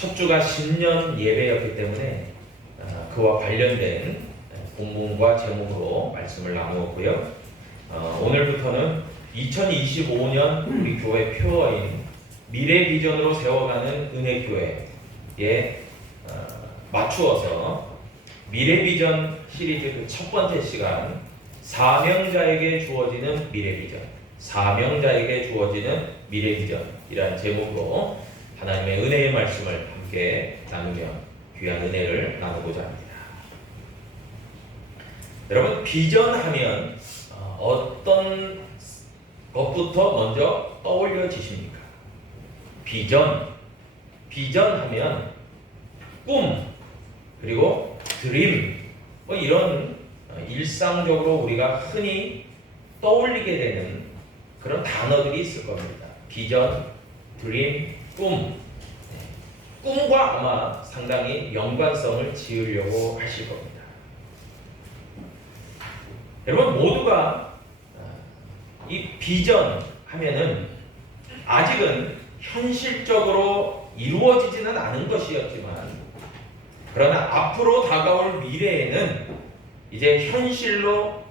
첫 주가 신년 예배였기 때문에 그와 관련된 본문과 제목으로 말씀을 나누었고요. 오늘부터는 2025년 우리 교회 표어인 미래 비전으로 세워가는 은혜교회에 맞추어서 미래 비전 시리즈 그 첫 번째 시간, 사명자에게 주어지는 미래 비전, 사명자에게 주어지는 미래 비전이라는 제목으로 하나님의 은혜의 말씀을 함께 나누며 귀한 은혜를 나누고자 합니다. 여러분, 비전하면 어떤 것부터 먼저 떠올려지십니까? 비전하면 꿈, 그리고 드림, 이런 일상적으로 우리가 흔히 떠올리게 되는 그런 단어들이 있을 겁니다. 비전, 드림, 꿈. 꿈과 아마 상당히 연관성을 지으려고 하실 겁니다. 여러분 모두가 이 비전 하면은 아직은 현실적으로 이루어지지는 않은 것이었지만, 그러나 앞으로 다가올 미래에는 이제 현실로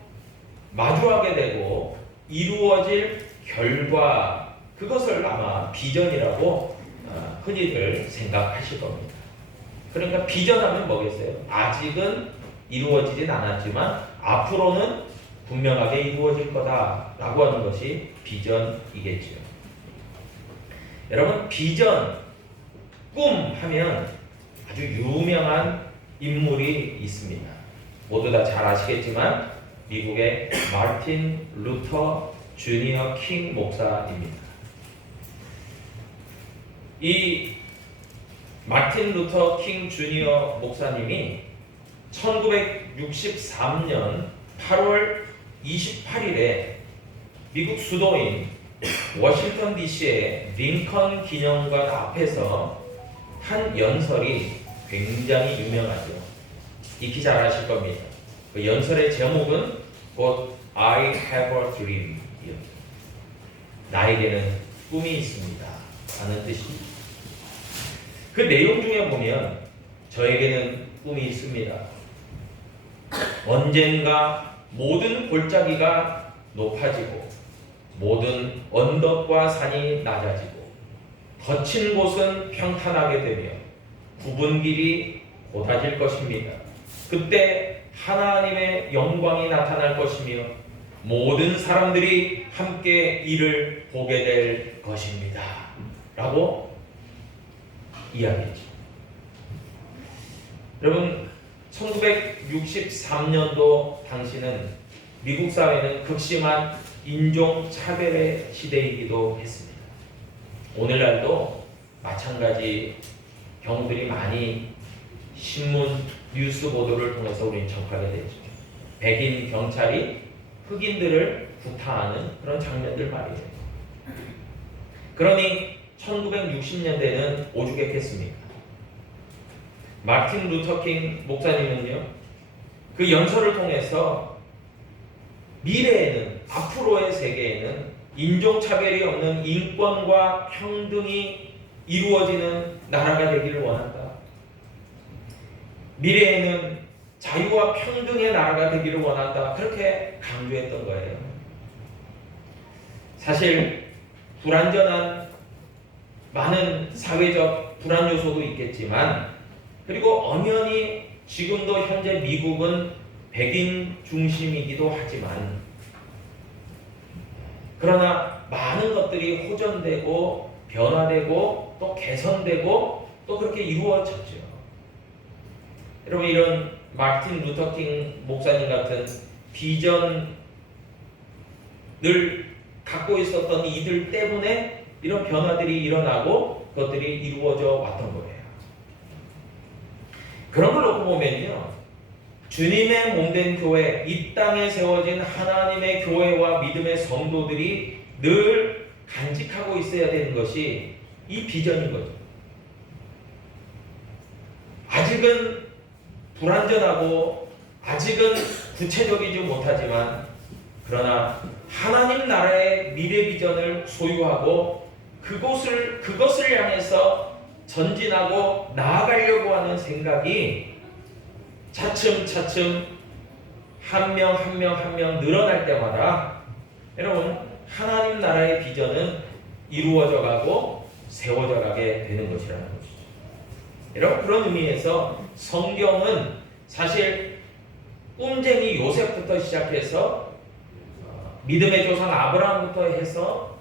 마주하게 되고 이루어질 결과, 그것을 아마 비전이라고 흔히들 생각하실 겁니다. 그러니까 비전하면 뭐겠어요? 아직은 이루어지진 않았지만 앞으로는 분명하게 이루어질 거다라고 하는 것이 비전이겠죠. 여러분, 비전, 꿈 하면 아주 유명한 인물이 있습니다. 모두 다 잘 아시겠지만 미국의 마틴 루터 주니어 킹 목사입니다. 이 마틴 루터 킹 주니어 목사님이 1963년 8월 28일에 미국 수도인 워싱턴 DC의 링컨 기념관 앞에서 한 연설이 굉장히 유명하죠. 익히 잘 아실 겁니다. 그 연설의 제목은 곧 I have a dream, 나에게는 꿈이 있습니다 라는 뜻입니다. 그 내용 중에 보면 저에게는 꿈이 있습니다. 언젠가 모든 골짜기가 높아지고 모든 언덕과 산이 낮아지고 거친 곳은 평탄하게 되며 굽은 길이 곧아질 것입니다. 그때 하나님의 영광이 나타날 것이며 모든 사람들이 함께 이를 보게 될 것입니다 라고 이야기했죠. 여러분, 1963년도 당시는 미국 사회는 극심한 인종차별의 시대이기도 했습니다. 오늘날도 마찬가지 경우들이 많이 신문, 뉴스 보도를 통해서 우리는 접하게 되죠. 백인 경찰이 흑인들을 구타하는 그런 장면들 말이에요. 그러니 1960년대는 오죽했겠습니까? 마틴 루터 킹 목사님은요, 그 연설을 통해서 미래에는, 앞으로의 세계에는 인종차별이 없는 인권과 평등이 이루어지는 나라가 되기를 원한다. 미래에는 자유와 평등의 나라가 되기를 원한다. 그렇게 강조했던 거예요. 사실 불완전한 많은 사회적 불안 요소도 있겠지만, 그리고 엄연히 지금도 현재 미국은 백인 중심이기도 하지만, 그러나 많은 것들이 호전되고 변화되고 또 개선되고 또 그렇게 이루어졌죠. 여러분, 이런 마틴 루터 킹 목사님 같은 비전을 갖고 있었던 이들 때문에 이런 변화들이 일어나고 그것들이 이루어져 왔던 거예요. 그런 걸 놓고 보면요, 주님의 몸된 교회, 이 땅에 세워진 하나님의 교회와 믿음의 성도들이 늘 간직하고 있어야 되는 것이 이 비전인 거죠. 아직은 불완전하고 아직은 구체적이지 못하지만, 그러나 하나님 나라의 미래 비전을 소유하고 그것을 향해서 전진하고 나아가려고 하는 생각이 차츰차츰 한 명 한 명 한 명 늘어날 때마다 여러분 하나님 나라의 비전은 이루어져 가고 세워져 가게 되는 것이라는 것이죠. 여러분 그런 의미에서 성경은 사실 꿈쟁이 요셉부터 시작해서 믿음의 조상 아브라함부터 해서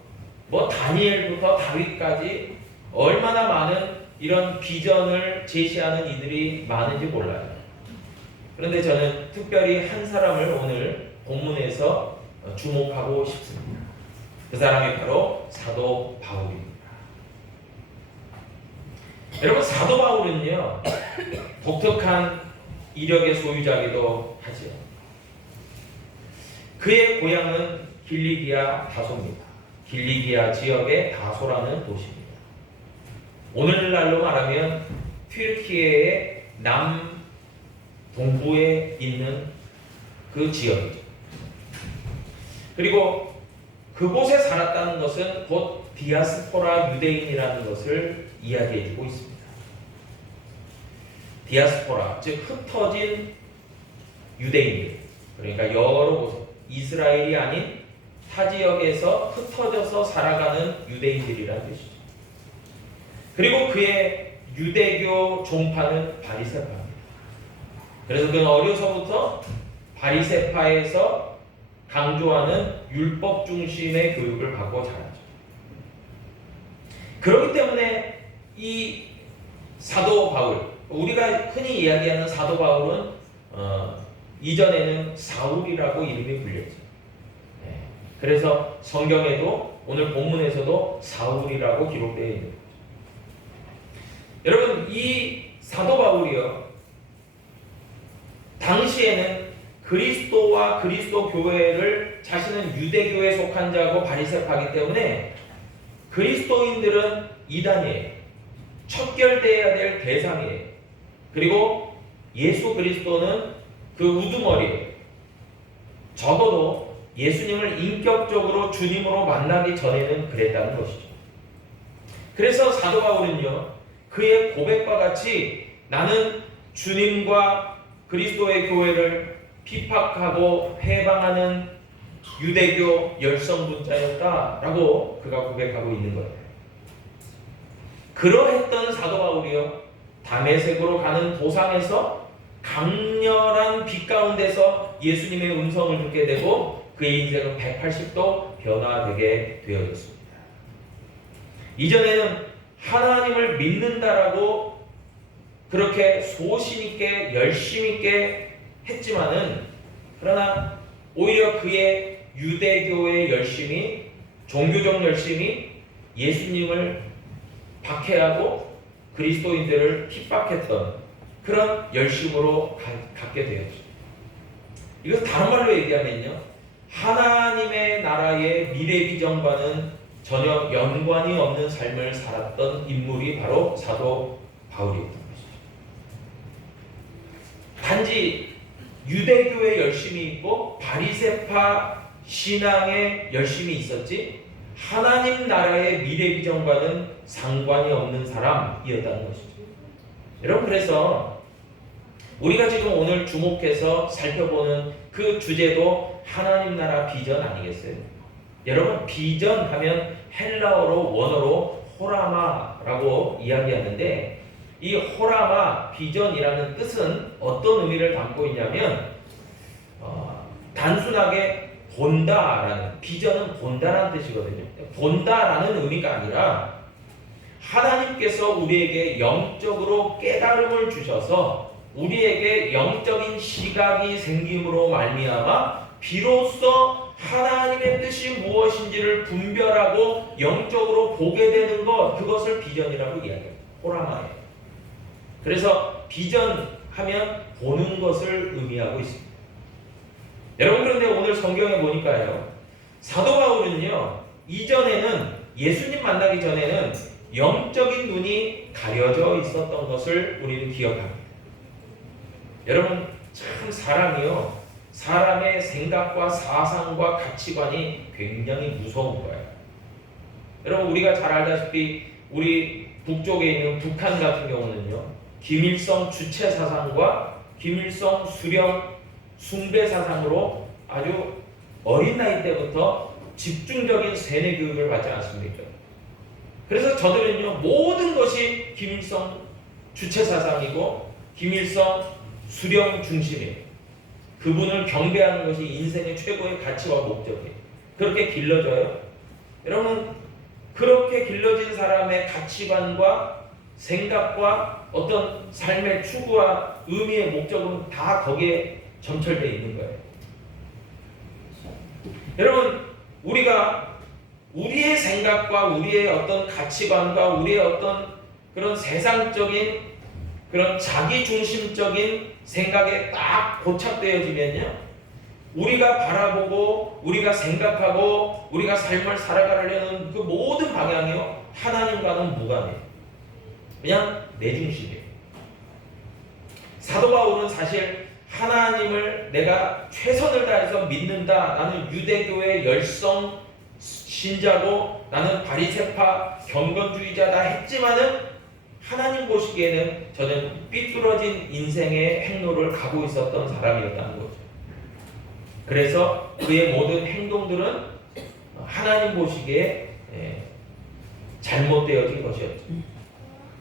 뭐 다니엘부터 다윗까지 얼마나 많은 이런 비전을 제시하는 이들이 많은지 몰라요. 그런데 저는 특별히 한 사람을 오늘 본문에서 주목하고 싶습니다. 그 사람이 바로 사도 바울입니다. 여러분 사도 바울은요 독특한 이력의 소유자이기도 하죠. 그의 고향은 길리기아 다소입니다. 길리기아 지역의 다소라는 도시입니다. 오늘날로 말하면 튀르키예의 남동부에 있는 그 지역이죠. 그리고 그곳에 살았다는 것은 곧 디아스포라 유대인이라는 것을 이야기해주고 있습니다. 디아스포라, 즉 흩어진 유대인들, 그러니까 여러 곳, 이스라엘이 아닌 타 지역에서 흩어져서 살아가는 유대인들이라는 뜻이죠. 그리고 그의 유대교 종파는 바리새파입니다. 그래서 그는 어려서부터 바리새파에서 강조하는 율법 중심의 교육을 받고 자라죠. 그렇기 때문에 이 사도 바울, 우리가 흔히 이야기하는 사도 바울은 이전에는 사울이라고 이름이 불렸죠. 그래서 성경에도 오늘 본문에서도 사울이라고 기록되어 있는 거죠. 여러분 이 사도 바울이요 당시에는 그리스도와 그리스도 교회를 자신은 유대교에 속한 자고 바리새파이기 때문에 그리스도인들은 이단이에요. 척결되어야 될 대상이에요. 그리고 예수 그리스도는 그 우두머리예요. 적어도 예수님을 인격적으로 주님으로 만나기 전에는 그랬다는 것이죠. 그래서 사도 바울은요 그의 고백과 같이 나는 주님과 그리스도의 교회를 피팍하고 해방하는 유대교 열성분자였다라고 그가 고백하고 있는 거예요. 그러했던 사도 바울이요 다메섹으로 가는 도상에서 강렬한 빛 가운데서 예수님의 음성을 듣게 되고 그의 인생은 180도 변화되게 되어졌습니다. 이전에는 하나님을 믿는다라고 그렇게 소신 있게 열심 있게 했지만은 그러나 오히려 그의 유대교의 열심이 종교적 열심이 예수님을 박해하고 그리스도인들을 핍박했던 그런 열심으로 갖게 되었죠. 이것을 다른 말로 얘기하면요 하나님의 나라의 미래 비전과는 전혀 연관이 없는 삶을 살았던 인물이 바로 사도 바울이었던 것이죠. 단지 유대교에 열심이 있고 바리새파 신앙에 열심이 있었지 하나님 나라의 미래 비전과는 상관이 없는 사람이었다는 것이죠. 여러분 그래서 우리가 지금 오늘 주목해서 살펴보는 그 주제도 하나님 나라 비전 아니겠어요? 여러분 비전 하면 헬라어로 원어로 호라마라고 이야기하는데 이 호라마 비전이라는 뜻은 어떤 의미를 담고 있냐면 단순하게 본다라는 비전은 본다라는 뜻이거든요. 본다라는 의미가 아니라 하나님께서 우리에게 영적으로 깨달음을 주셔서 우리에게 영적인 시각이 생김으로 말미암아 비로소 하나님의 뜻이 무엇인지를 분별하고 영적으로 보게 되는 것 그것을 비전이라고 이야기해요. 호라마예요. 그래서 비전하면 보는 것을 의미하고 있습니다. 여러분 그런데 오늘 성경에 보니까요 사도 바울은요 이전에는 예수님 만나기 전에는 영적인 눈이 가려져 있었던 것을 우리는 기억합니다. 여러분 참 사람이요 사람의 생각과 사상과 가치관이 굉장히 무서운 거예요. 여러분 우리가 잘 알다시피 우리 북쪽에 있는 북한 같은 경우는요, 김일성 주체 사상과 김일성 수령 숭배 사상으로 아주 어린 나이 때부터 집중적인 세뇌 교육을 받지 않습니까? 그래서 저들은요, 모든 것이 김일성 주체 사상이고 김일성 수령 중심이에요. 그분을 경배하는 것이 인생의 최고의 가치와 목적이에요. 그렇게 길러져요. 여러분, 그렇게 길러진 사람의 가치관과 생각과 어떤 삶의 추구와 의미의 목적은 다 거기에 점철되어 있는 거예요. 여러분, 우리가 우리의 생각과 우리의 어떤 가치관과 우리의 어떤 그런 세상적인 그런 자기중심적인 생각에 딱 고착되어지면요, 우리가 바라보고 우리가 생각하고 우리가 삶을 살아가려는 그 모든 방향이요, 하나님과는 무관해요. 그냥 내 중심이에요. 사도 바울은 사실 하나님을 내가 최선을 다해서 믿는다, 나는 유대교의 열성 신자고 나는 바리새파 경건주의자다 했지만은 하나님 보시기에는 저는 삐뚤어진 인생의 행로를 가고 있었던 사람이었다는 거죠. 그래서 그의 모든 행동들은 하나님 보시기에 잘못되어진 것이었죠.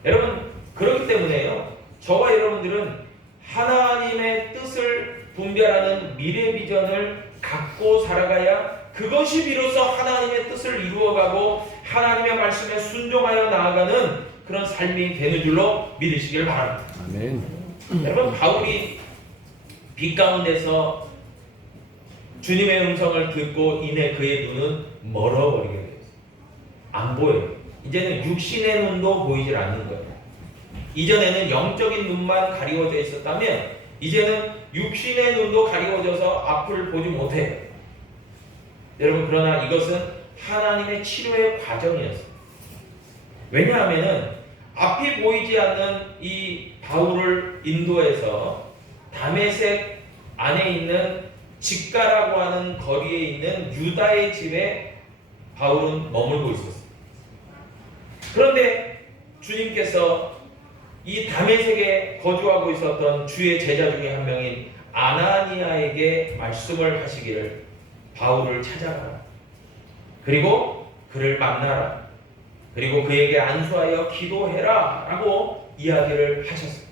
여러분, 그렇기 때문에요, 저와 여러분들은 하나님의 뜻을 분별하는 미래 비전을 갖고 살아가야 그것이 비로소 하나님의 뜻을 이루어가고 하나님의 말씀에 순종하여 나아가는 그런 삶이 되는 줄로 믿으시길 바랍니다. 아멘. 여러분, 바울이 빛 가운데서 주님의 음성을 듣고 이내 그의 눈은 멀어버리게 되었어요. 안 보여요. 이제는 육신의 눈도 보이질 않는 거예요. 이전에는 영적인 눈만 가리워져 있었다면 이제는 육신의 눈도 가리워져서 앞을 보지 못해요. 여러분, 그러나 이것은 하나님의 치료의 과정이었어요. 왜냐하면 앞이 보이지 않는 이 바울을 인도해서 다메섹 안에 있는 직가라고 하는 거리에 있는 유다의 집에 바울은 머물고 있었어요. 그런데 주님께서 이 다메섹에 거주하고 있었던 주의 제자 중에 한 명인 아나니아에게 말씀을 하시기를, 바울을 찾아가라. 그리고 그를 만나라. 그리고 그에게 안수하여 기도해라. 라고 이야기를 하셨어요.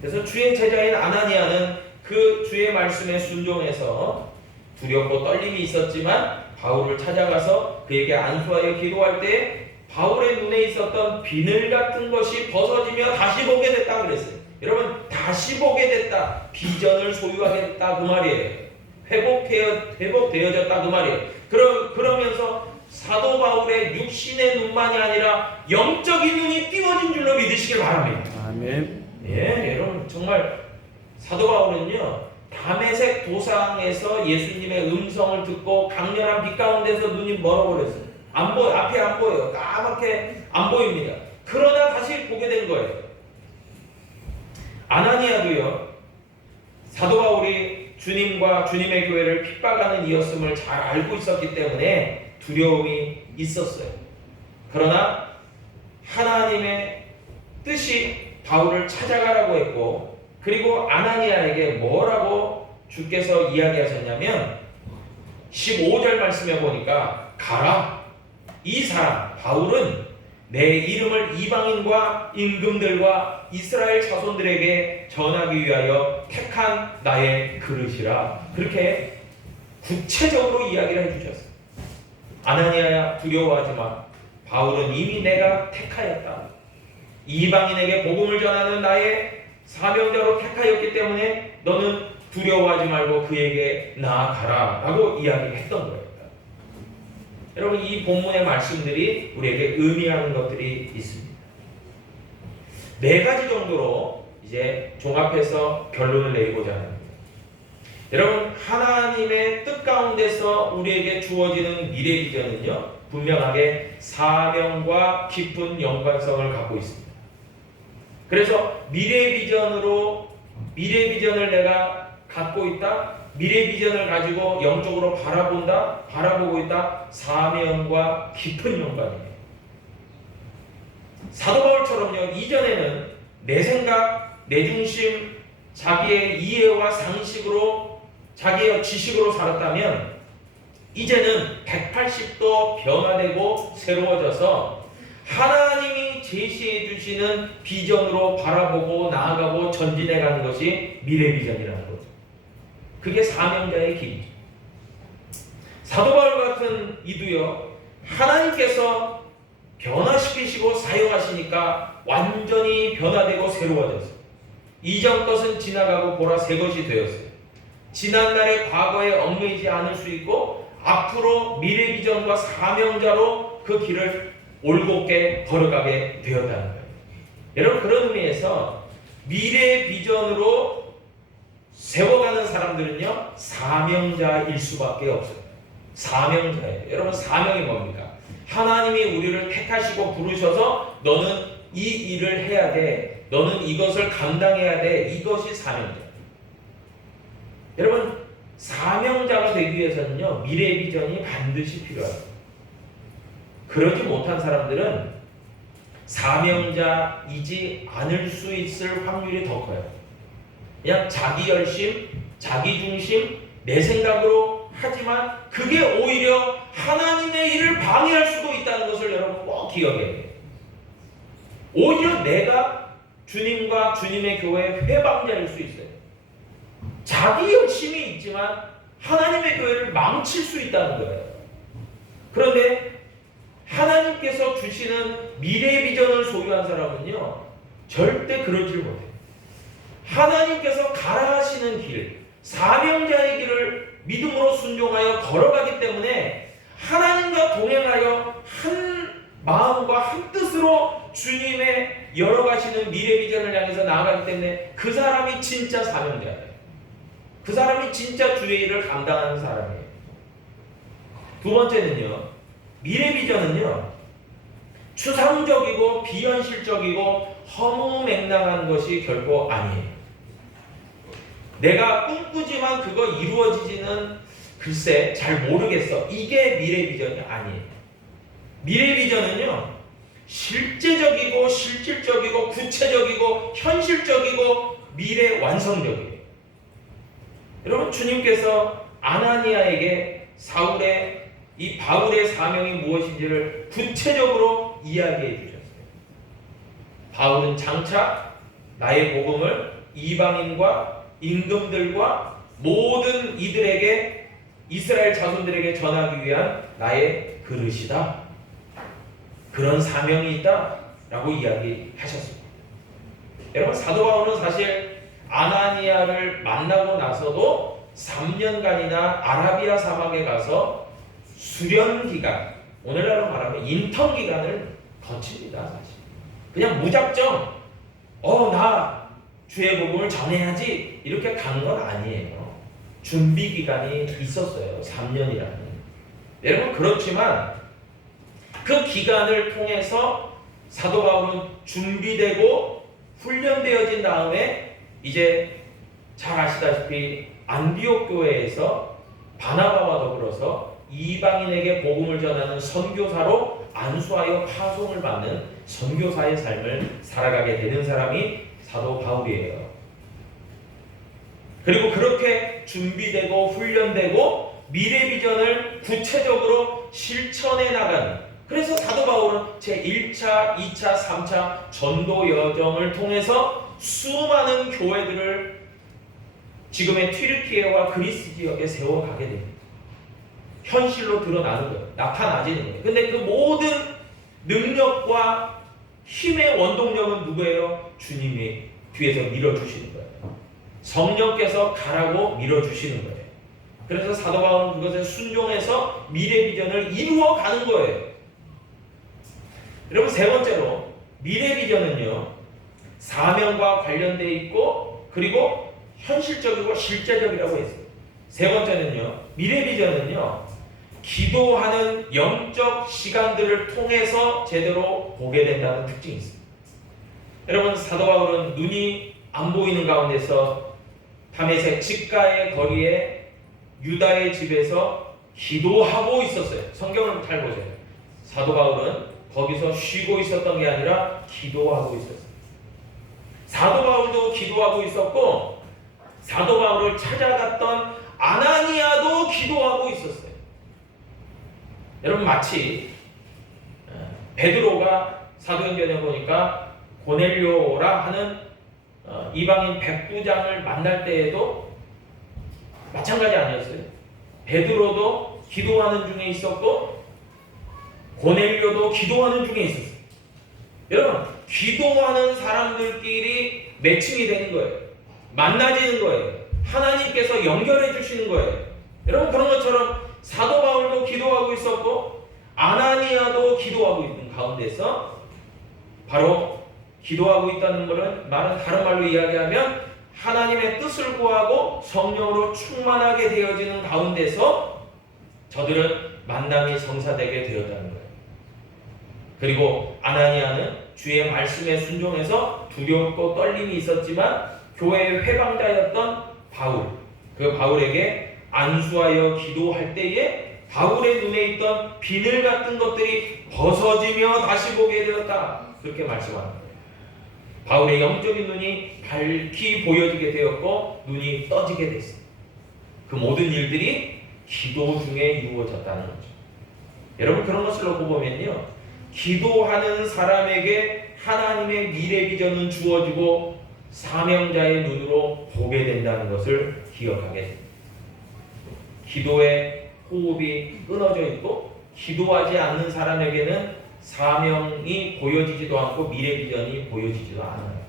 그래서 주의 제자인 아나니아는 그 주의 말씀에 순종해서 두렵고 떨림이 있었지만 바울을 찾아가서 그에게 안수하여 기도할 때 바울의 눈에 있었던 비늘 같은 것이 벗어지며 다시 보게 됐다 그랬어요. 여러분, 다시 보게 됐다, 비전을 소유하게 됐다 그 말이에요. 회복되어졌다 그 말이에요. 그러면서 사도 바울의 육신의 눈만이 아니라 영적인 눈이 띄워진 줄로 믿으시길 바랍니다. 아멘. 예, 여러분, 정말 사도 바울은요, 다메섹 도상에서 예수님의 음성을 듣고 강렬한 빛 가운데서 눈이 멀어버렸어요. 안 보여, 앞이 안 보여요. 까맣게 안 보입니다. 그러나 다시 보게 된 거예요. 아나니아도요, 사도 바울이 주님과 주님의 교회를 핍박하는 이였음을 잘 알고 있었기 때문에 두려움이 있었어요. 그러나 하나님의 뜻이 바울을 찾아가라고 했고, 그리고 아나니아에게 뭐라고 주께서 이야기하셨냐면 15절 말씀에 보니까, 가라, 이 사람 바울은 내 이름을 이방인과 임금들과 이스라엘 자손들에게 전하기 위하여 택한 나의 그릇이라. 그렇게 구체적으로 이야기를 해주셨어요. 아나니아야, 두려워하지 마. 바울은 이미 내가 택하였다. 이방인에게 복음을 전하는 나의 사명자로 택하였기 때문에 너는 두려워하지 말고 그에게 나아가라 라고 이야기했던 거예요. 여러분, 이 본문의 말씀들이 우리에게 의미하는 것들이 있습니다. 4가지 정도로 이제 종합해서 결론을 내리고자 합니다. 여러분, 하나님의 뜻 가운데서 우리에게 주어지는 미래 비전은요, 분명하게 사명과 깊은 연관성을 갖고 있습니다. 그래서 미래 비전을 내가 갖고 있다, 미래 비전을 가지고 영적으로 바라보고 있다, 사명과 깊은 연관이에요. 사도 바울처럼요, 이전에는 내 생각, 내 중심, 자기의 이해와 상식으로, 자기의 지식으로 살았다면 이제는 180도 변화되고 새로워져서 하나님이 제시해 주시는 비전으로 바라보고 나아가고 전진해 가는 것이 미래 비전이라는 거죠. 그게 사명자의 길이죠. 사도 바울 같은 이도요, 하나님께서 변화시키시고 사용하시니까 완전히 변화되고 새로워졌어요. 이전 것은 지나가고 보라 새 것이 되었어요. 지난날의 과거에 얽매이지 않을 수 있고 앞으로 미래 비전과 사명자로 그 길을 올곧게 걸어가게 되었다는 거예요. 여러분, 그런 의미에서 미래 비전으로 세워가는 사람들은요, 사명자일 수밖에 없어요. 사명자예요. 여러분, 사명이 뭡니까? 하나님이 우리를 택하시고 부르셔서 너는 이 일을 해야 돼, 너는 이것을 감당해야 돼, 이것이 사명자예요. 여러분, 사명자가 되기 위해서는요, 미래 비전이 반드시 필요해요. 그러지 못한 사람들은 사명자이지 않을 수 있을 확률이 더 커요. 그냥 자기 열심, 자기 중심, 내 생각으로 하지만 그게 오히려 하나님의 일을 방해할 수도 있다는 것을 여러분 꼭 기억해야 돼요. 오히려 내가 주님과 주님의 교회의 회방자일 수 있어요. 자기 열심이 있지만 하나님의 교회를 망칠 수 있다는 거예요. 그런데 하나님께서 주시는 미래 비전을 소유한 사람은요, 절대 그러질 못해요. 하나님께서 가라 하시는 길, 사명자의 길을 믿음으로 순종하여 걸어가기 때문에 하나님과 동행하여 한 마음과 한 뜻으로 주님의 열어가시는 미래 비전을 향해서 나아가기 때문에 그 사람이 진짜 사명자예요. 그 사람이 진짜 주의 일을 감당하는 사람이에요. 두 번째는요, 미래 비전은요, 추상적이고 비현실적이고 허무맹랑한 것이 결코 아니에요. 내가 꿈꾸지만 그거 이루어지지는 글쎄 잘 모르겠어, 이게 미래 비전이 아니에요. 미래 비전은요, 실제적이고 실질적이고 구체적이고 현실적이고 미래 완성적이에요. 여러분, 주님께서 아나니아에게 이 바울의 사명이 무엇인지를 구체적으로 이야기해 주셨어요. 바울은 장차 나의 복음을 이방인과 임금들과 모든 이들에게, 이스라엘 자손들에게 전하기 위한 나의 그릇이다. 그런 사명이 있다 라고 이야기하셨습니다. 여러분, 사도 바울은 사실 아나니아를 만나고 나서도 3년간이나 아라비아 사막에 가서 수련 기간, 오늘날로 말하면 인턴 기간을 거칩니다. 사실 그냥 무작정 나 주의 복음을 전해야지 이렇게 간 건 아니에요. 준비 기간이 있었어요. 3년이라는. 여러분, 그렇지만 그 기간을 통해서 사도 바울은 준비되고 훈련되어진 다음에 이제 잘 아시다시피 안디옥 교회에서 바나바와 더불어서 이방인에게 복음을 전하는 선교사로 안수하여 파송을 받는 선교사의 삶을 살아가게 되는 사람이 사도 바울이에요. 그리고 그렇게 준비되고 훈련되고 미래 비전을 구체적으로 실천해 나가는, 그래서 사도 바울은 제1차, 2차, 3차 전도 여정을 통해서 수많은 교회들을 지금의 튀르키예와 그리스 지역에 세워가게 됩니다. 현실로 드러나는 거예요. 나타나지는 거예요. 근데 그 모든 능력과 힘의 원동력은 누구예요? 주님이 뒤에서 밀어주시는 거예요. 성령께서 가라고 밀어주시는 거예요. 그래서 사도 바울은 그것에 순종해서 미래 비전을 이루어가는 거예요. 여러분, 세 번째로 미래 비전은요, 사명과 관련되어 있고 그리고 현실적이고 실제적이라고 했어요. 세 번째는요, 미래 비전은요, 기도하는 영적 시간들을 통해서 제대로 보게 된다는 특징이 있습니다. 여러분, 사도 바울은 눈이 안 보이는 가운데서 다메섹 직가의 거리에 유다의 집에서 기도하고 있었어요. 성경을 잘 보세요. 사도 바울은 거기서 쉬고 있었던 게 아니라 기도하고 있었어요. 사도 바울도 기도하고 있었고 사도 바울을 찾아갔던 아나니아도 기도하고 있었어요. 여러분 마치 베드로가 사도행전에 보니까 고넬료라 하는 이방인 백부장을 만날 때에도 마찬가지 아니었어요? 베드로도 기도하는 중에 있었고 고넬료도 기도하는 중에 있었어요. 여러분 기도하는 사람들끼리 매칭이 되는 거예요. 만나지는 거예요. 하나님께서 연결해 주시는 거예요. 여러분 그런 것처럼 사도 바울도 기도하고 있었고 아나니아도 기도하고 있는 가운데서 바로 기도하고 있다는 말은 다른 말로 이야기하면 하나님의 뜻을 구하고 성령으로 충만하게 되어지는 가운데서 저들은 만남이 성사되게 되었다는 거예요. 그리고 아나니아는 주의 말씀에 순종해서 두렵고 떨림이 있었지만 교회의 회방자였던 바울, 그 바울에게 안수하여 기도할 때에 바울의 눈에 있던 비늘 같은 것들이 벗어지며 다시 보게 되었다. 그렇게 말씀합니다. 바울의 영적인 눈이 밝히 보여지게 되었고 눈이 떠지게 됐습니다. 그 모든 일들이 기도 중에 이루어졌다는 거죠. 여러분 그런 것을 놓고 보면요, 기도하는 사람에게 하나님의 미래 비전은 주어지고 사명자의 눈으로 보게 된다는 것을 기억하게 됩니다. 기도의 호흡이 끊어져 있고 기도하지 않는 사람에게는 사명이 보여지지도 않고 미래 비전이 보여지지도 않아요.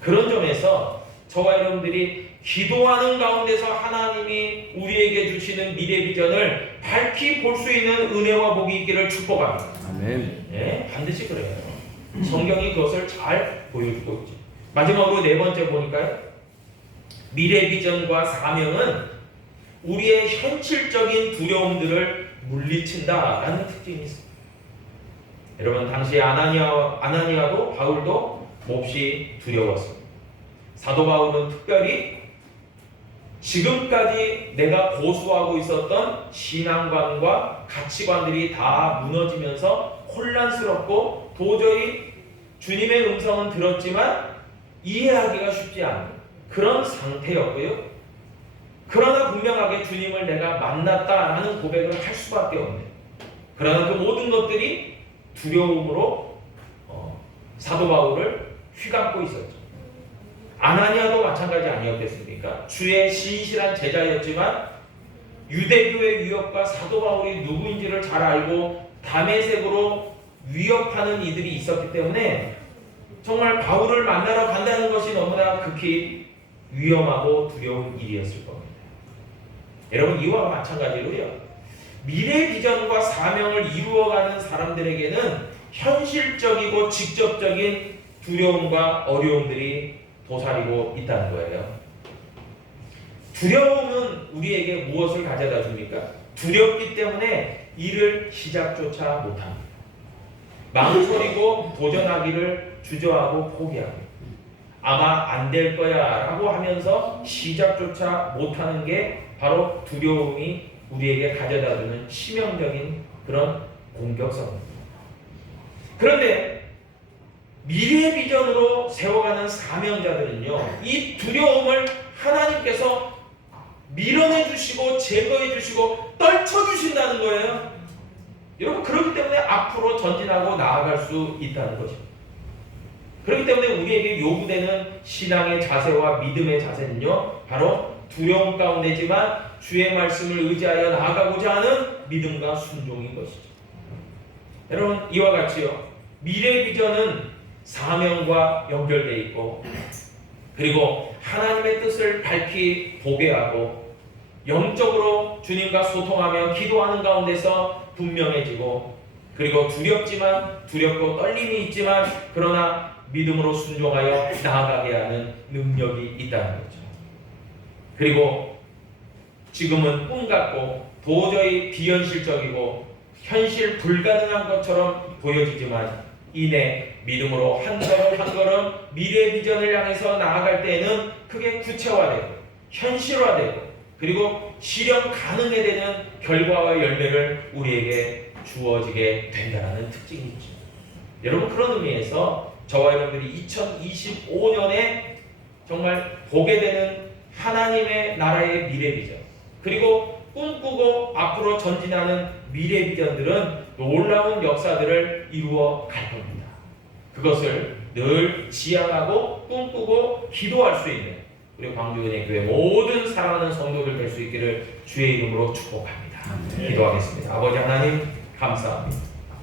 그런 점에서 저와 여러분들이 기도하는 가운데서 하나님이 우리에게 주시는 미래 비전을 밝히 볼 수 있는 은혜와 복이 있기를 축복합니다. 아멘. 네, 반드시 그래요. 성경이 그것을 잘 보여주고 있죠. 마지막으로 네 번째 보니까요, 미래 비전과 사명은 우리의 현실적인 두려움들을 물리친다라는 특징이 있습니다. 여러분 당시 아나니아도 바울도 몹시 두려웠습니다. 사도 바울은 특별히 지금까지 내가 고수하고 있었던 신앙관과 가치관들이 다 무너지면서 혼란스럽고 도저히 주님의 음성은 들었지만 이해하기가 쉽지 않은 그런 상태였고요. 그러나 분명하게 주님을 내가 만났다라는 고백을 할 수밖에 없네요. 그러나 그 모든 것들이 두려움으로 사도 바울을 휘감고 있었죠. 아나니아도 마찬가지 아니었겠습니까? 주의 신실한 제자였지만 유대교의 위협과 사도 바울이 누구인지를 잘 알고 다메섹으로 위협하는 이들이 있었기 때문에 정말 바울을 만나러 간다는 것이 너무나 극히 위험하고 두려운 일이었을 겁니다. 여러분 이와 마찬가지로요, 미래 비전과 사명을 이루어가는 사람들에게는 현실적이고 직접적인 두려움과 어려움들이 도사리고 있다는 거예요. 두려움은 우리에게 무엇을 가져다 줍니까? 두렵기 때문에 일을 시작조차 못합니다. 망설이고 도전하기를 주저하고 포기합니다. 아마 안 될 거야 라고 하면서 시작조차 못하는 게 바로 두려움이 우리에게 가져다주는 치명적인 그런 공격성입니다. 그런데 미래 비전으로 세워가는 사명자들은요, 이 두려움을 하나님께서 밀어내 주시고 제거해 주시고 떨쳐 주신다는 거예요. 여러분 그렇기 때문에 앞으로 전진하고 나아갈 수 있다는 것입니다. 그렇기 때문에 우리에게 요구되는 신앙의 자세와 믿음의 자세는요, 바로 두려움 가운데지만 주의 말씀을 의지하여 나아가고자 하는 믿음과 순종인 것이죠. 여러분 이와 같이요, 미래 비전은 사명과 연결되어 있고 그리고 하나님의 뜻을 밝히 보게 하고 영적으로 주님과 소통하며 기도하는 가운데서 분명해지고 그리고 두렵고 떨림이 있지만 그러나 믿음으로 순종하여 나아가게 하는 능력이 있다는 거죠. 그리고 지금은 꿈 같고 도저히 비현실적이고 현실 불가능한 것처럼 보여지지만 이내 믿음으로 한 걸음 한 걸음 미래 비전을 향해서 나아갈 때에는 그게 구체화되고 현실화되고 그리고 실현 가능해 되는 결과와 열매를 우리에게 주어지게 된다는 특징이 있죠. 여러분, 그런 의미에서 저와 여러분들이 2025년에 정말 보게 되는 하나님의 나라의 미래 비전, 그리고 꿈꾸고 앞으로 전진하는 미래 비전들은 놀라운 역사들을 이루어 갈 겁니다. 그것을 늘 지향하고 꿈꾸고 기도할 수 있는 우리 광주은혜교회 모든 사랑하는 성도들 될 수 있기를 주의 이름으로 축복합니다. 기도하겠습니다. 아버지 하나님, 감사합니다.